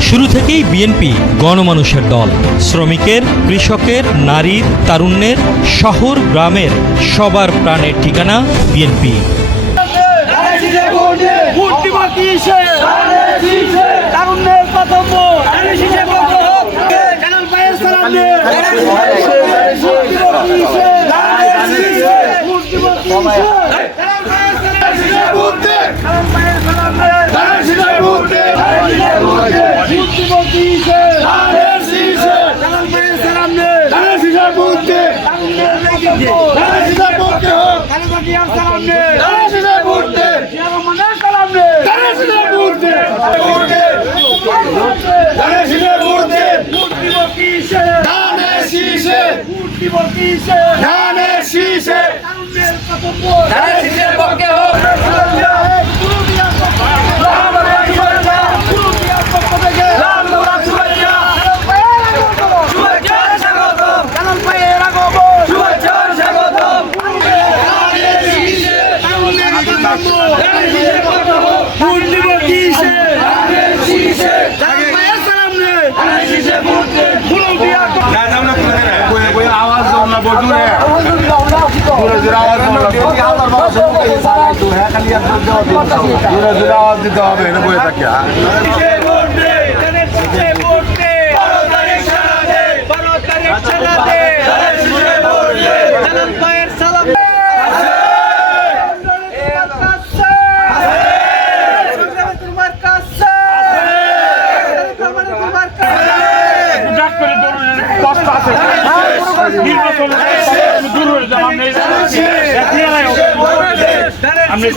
শুরু থেকেই বিএনপি গণমানুষের দল। শ্রমিকের, কৃষকের, নারীর, তারুণ্যের, শহর গ্রামের সবার প্রাণের ঠিকানা বিএনপি। আওয়াজ দিতে হবে বয়ে থাকে। আমরা